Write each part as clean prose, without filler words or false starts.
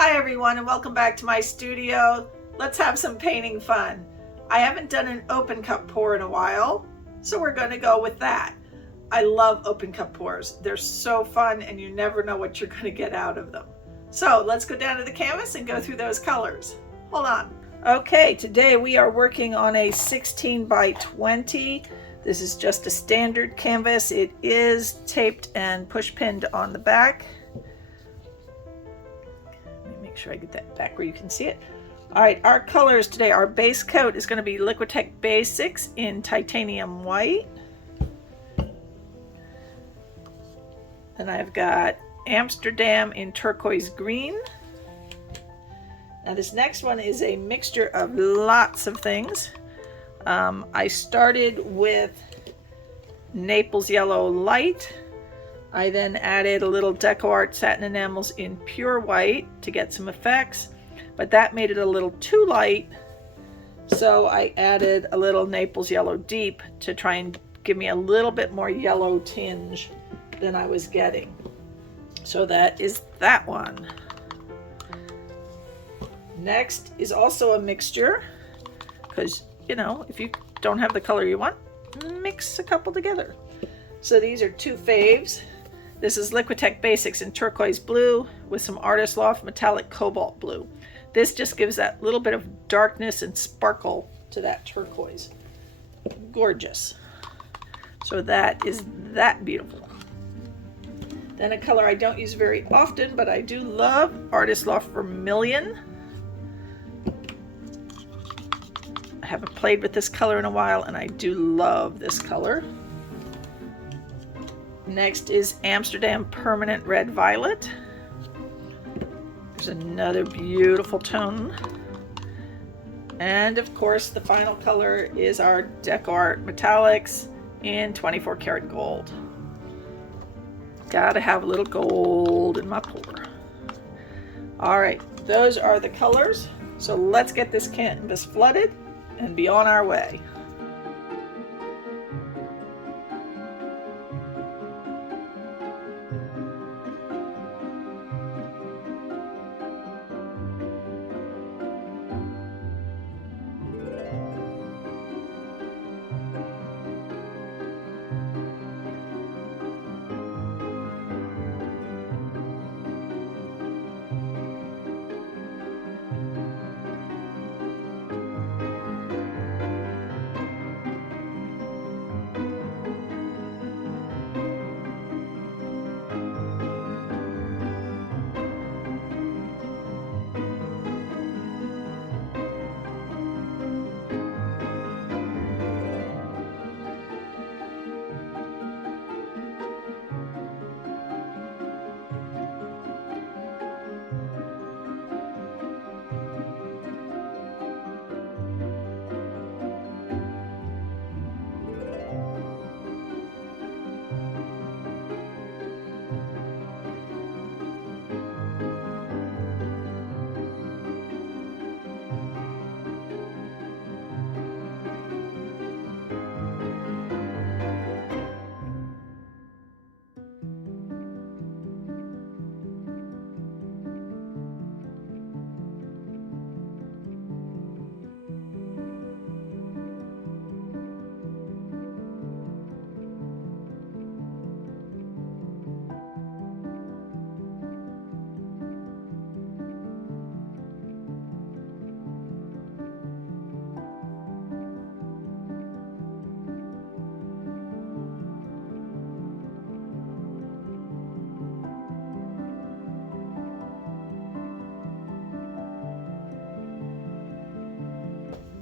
Hi everyone and welcome back to my studio. Let's have some painting fun. I haven't done an open cup pour in a while, so we're going to go with that. I love open cup pours. They're so fun and you never know what you're going to get out of them. So let's go down to the canvas and go through those colors. Hold on. Okay, today we are working on a 16 by 20. This is just a standard canvas. It is taped and push pinned on the back. Make sure I get that back where you can see it. All right, our colors today, our base coat is going to be Liquitex Basics in titanium white. Then I've got Amsterdam in turquoise green. Now this next one is a mixture of lots of things. I started with Naples yellow light. I then added a little Decor Satin Enamels in pure white to get some effects, but that made it a little too light, so I added a little Naples yellow deep to try and give me a little bit more yellow tinge than I was getting. So that is that one. Next is also a mixture, because you know, if you don't have the color you want, mix a couple together. So these are two faves. This is Liquitex Basics in turquoise blue with some Arist Loft metallic cobalt blue. This just gives that little bit of darkness and sparkle to that turquoise. Gorgeous. So that is that beautiful. Then a color I don't use very often, but I do love, Arist Loft Vermillion. I haven't played with this color in a while, and I do love this color. Next is Amsterdam Permanent Red Violet. There's another beautiful tone. And of course, the final color is our Decor Metallics in 24 karat gold. Gotta have a little gold in my pour. All right, those are the colors. So let's get this canvas flooded and be on our way.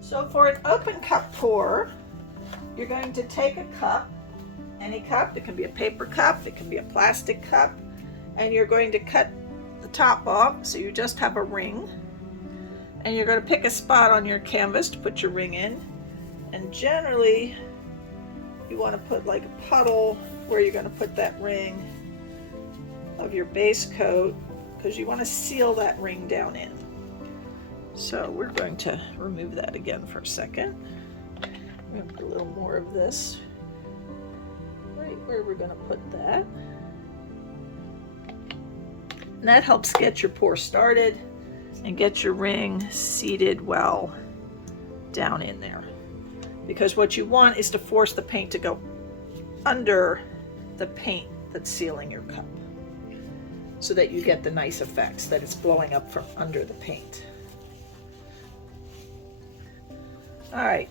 So for an open cup pour, you're going to take a cup, any cup, it can be a paper cup, it can be a plastic cup, and you're going to cut the top off so you just have a ring. And you're going to pick a spot on your canvas to put your ring in. And generally, you want to put like a puddle where you're going to put that ring of your base coat, because you want to seal that ring down in. So we're going to remove that again for a second. We're going to put a little more of this right where we're going to put that. And that helps get your pour started and get your ring seated well down in there. Because what you want is to force the paint to go under the paint that's sealing your cup, so that you get the nice effects, that it's blowing up from under the paint. All right,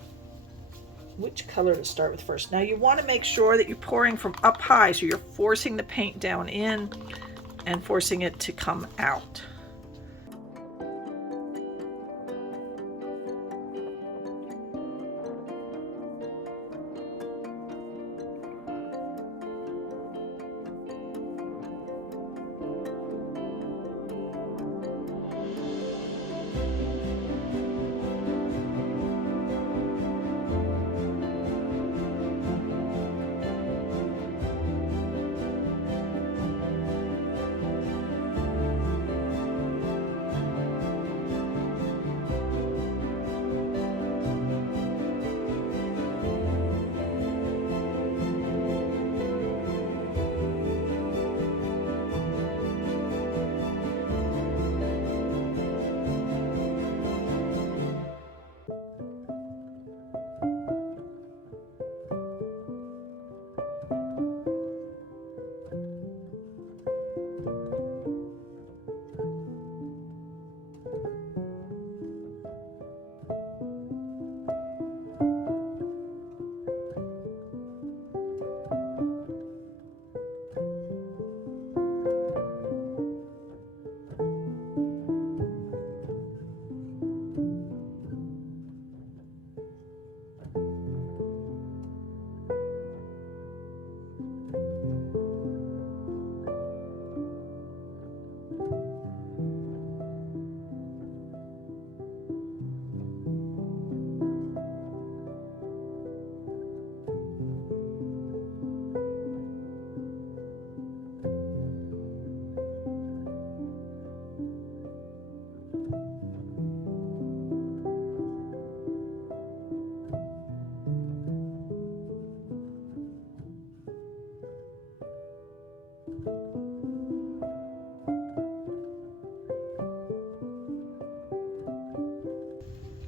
which color to start with first? Now you want to make sure that you're pouring from up high, so you're forcing the paint down in and forcing it to come out.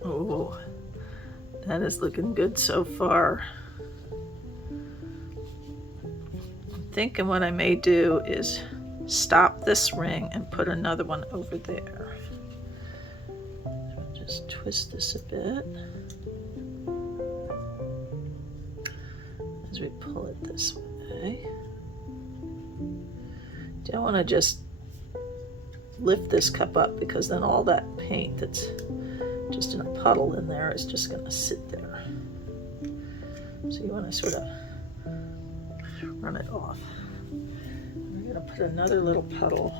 Oh, that is looking good so far. I'm thinking what I may do is stop this ring and put another one over there. Just twist this a bit as we pull it this way. Don't want to just lift this cup up, because then all that paint that's just in a puddle in there is just going to sit there. So you want to sort of run it off. We're going to put another little puddle.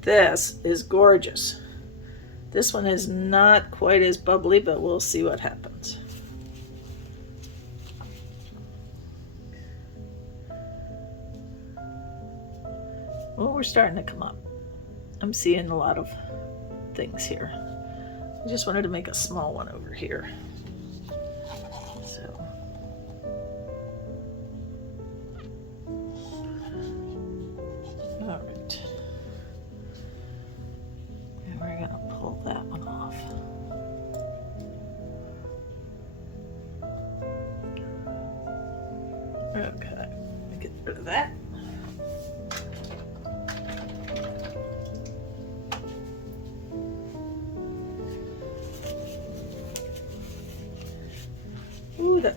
This is gorgeous. This one is not quite as bubbly, but we'll see what happens. Well, we're starting to come up. I'm seeing a lot of things here. I just wanted to make a small one over here. So. All right. And we're gonna pull that one off. Okay, get rid of that.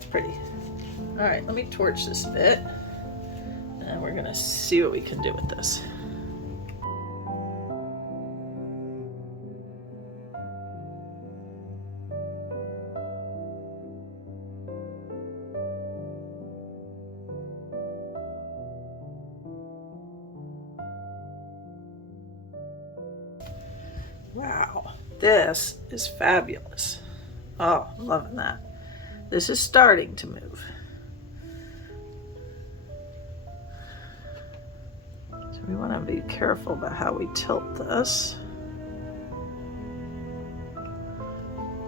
That's pretty. All right, let me torch this a bit, and we're gonna see what we can do with this. Wow, this is fabulous. Oh, I'm loving that. This is starting to move. So we want to be careful about how we tilt this,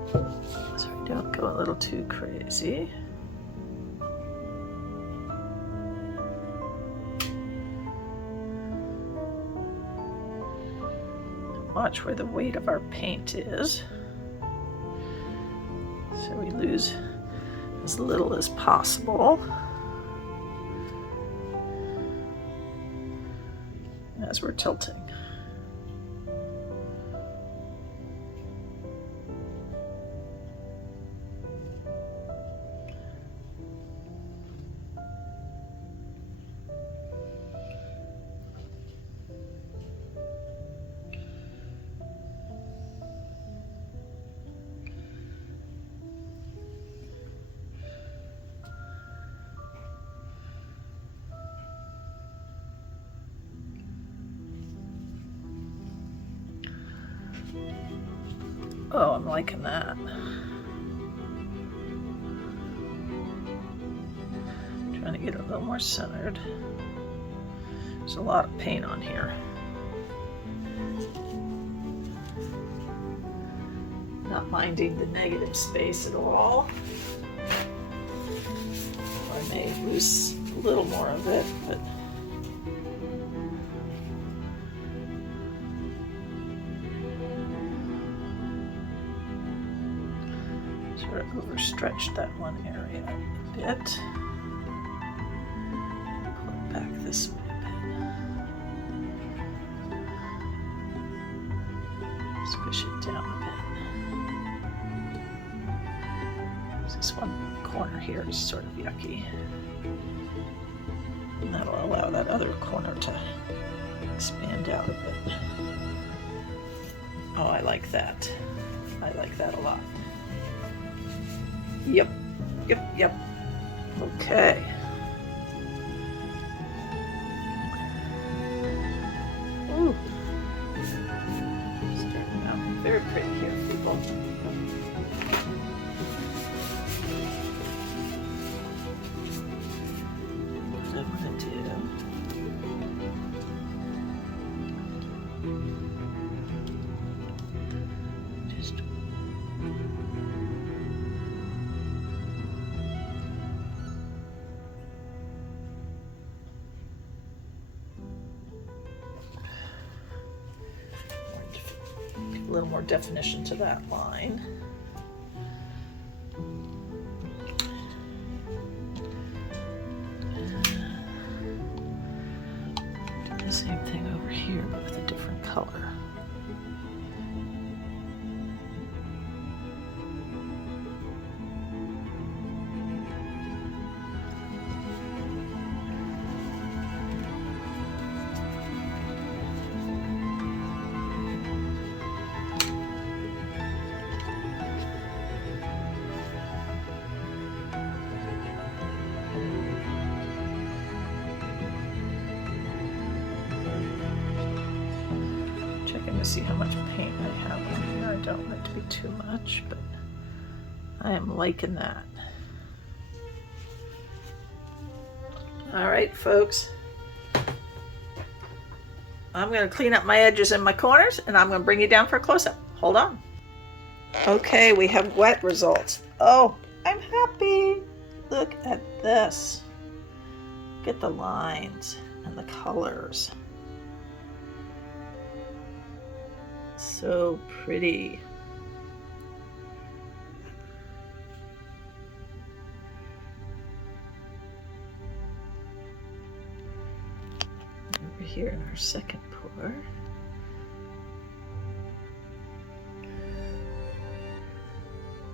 so we don't go a little too crazy. Watch where the weight of our paint is, so we lose as little as possible as we're tilting. Oh, I'm liking that. Trying to get it a little more centered. There's a lot of paint on here. Not minding the negative space at all. I may lose a little more of it, but sort of overstretched that one area a bit. Pull it back this way a bit. Squish it down a bit. This one corner here is sort of yucky. And that'll allow that other corner to expand out a bit. Oh, I like that. I like that a lot. Yep, yep, yep. Okay. Ooh. Starting out very pretty here, people. What I'm gonna do. Just a little more definition to that line. Do the same thing over here, but with a different color. See how much paint I have on here. I don't want it to be too much, but I am liking that. All right, folks. I'm going to clean up my edges and my corners, and I'm going to bring you down for a close-up. Hold on. Okay, we have wet results. Oh, I'm happy. Look at this. Look at the lines and the colors. So pretty. Over here in our second pour.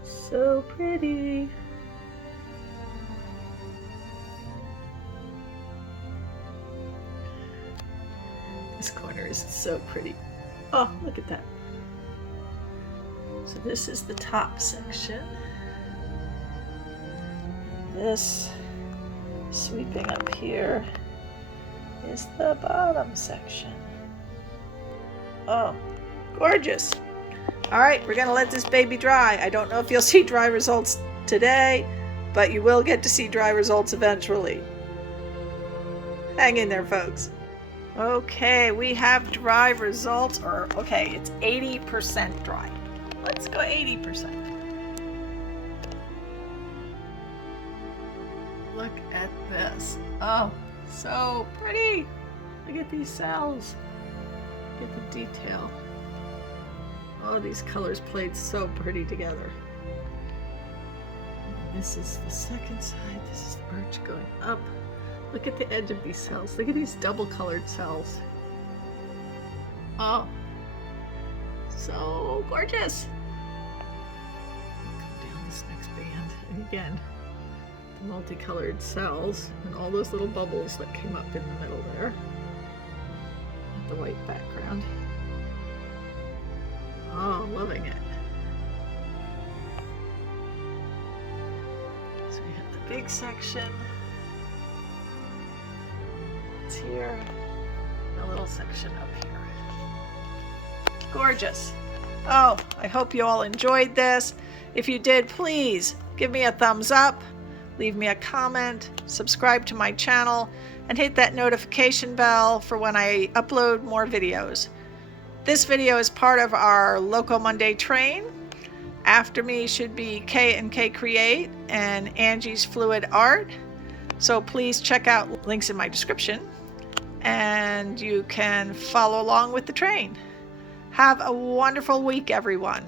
So pretty. This corner is so pretty. Oh, look at that. So this is the top section. This sweeping up here is the bottom section. Oh, gorgeous. All right, we're gonna let this baby dry. I don't know if you'll see dry results today, but you will get to see dry results eventually. Hang in there, folks. Okay, we have dry results, or okay, it's 80% dry. Let's go 80%. Look at this. Oh, so pretty. Look at these cells. Look at the detail. Oh, these colors played so pretty together. And this is the second side. This is the arch going up. Look at the edge of these cells. Look at these double colored cells. Oh, so gorgeous. Come down this next band. And again, the multicolored cells and all those little bubbles that came up in the middle there. The white background. Oh, loving it. So we have the big section. It's here. And a little section up here. Gorgeous. Oh, I hope you all enjoyed this. If you did, please give me a thumbs up, leave me a comment, subscribe to my channel, and hit that notification bell for when I upload more videos. This video is part of our Loco Monday train. After me should be K&K Create and Angie's Fluid Art. So please check out links in my description and you can follow along with the train. Have a wonderful week, everyone.